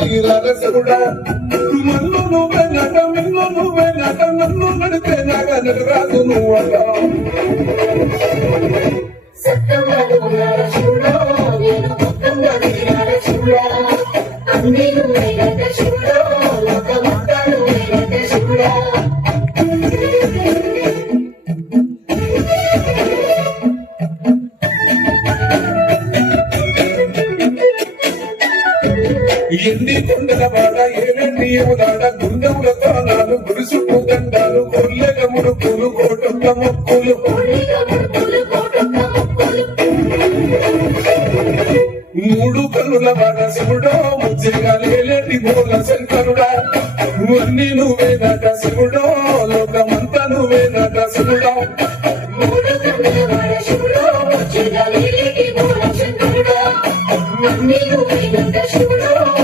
తీరాలసుడా మన్ను నువ్వే నట మిన్ను నువ్వే నట నన్ను నడితే నాగా నడరాదు నువ్వట ఎన్ని కొండల బాట ఏలెండి ఏములాడ గుండెముల తాళాలు గుడిసుట్టు దండాలు కొల్లెల ముడుపులు కోటొక్క మొక్కులు మూడు కన్నుల బాట శివుడో ముచ్చగా లేలేటి మూల శంకరుడా అన్ని నువ్వేనట